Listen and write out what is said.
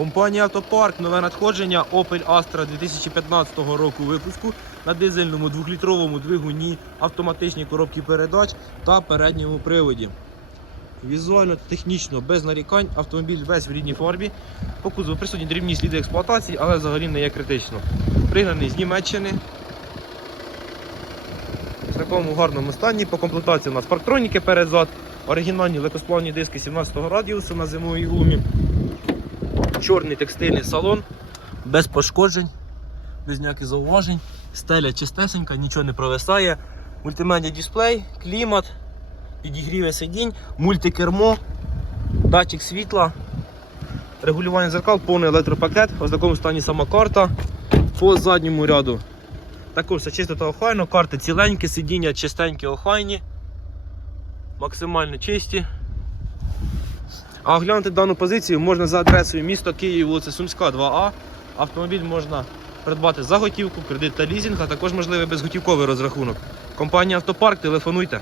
Компанія Автопарк, нове надходження Opel Astra 2015 року випуску на дизельному 2-літровому двигуні, автоматичній коробці передач та передньому приводі. Візуально, технічно, без нарікань, автомобіль весь в рідній формі. По кузову присутні дрібні сліди експлуатації, але взагалі не є критично. Пригнаний з Німеччини. В такому гарному стані. По комплектації у нас парктроніки перед-зад, оригінальні легкосплавні диски 17 радіусу на зимовій гумі. Чорний текстильний салон, без пошкоджень, без ніяких зауважень. Стеля чистесенька, нічого не провисає. Мультимедіа дисплей, клімат, підігріве сидінь, мультикермо, датчик світла, регулювання зеркал, повний електропакет. В такому стані сама карта. По задньому ряду. Також все чисто та охайно, карти ціленькі, сидіння чистенькі, охайні, максимально чисті. А оглянути дану позицію можна за адресою місто Київ, вулиця Сумська, 2А. Автомобіль можна придбати за готівку, кредит та лізинг, а також можливий безготівковий розрахунок. Компанія Автопарк, телефонуйте.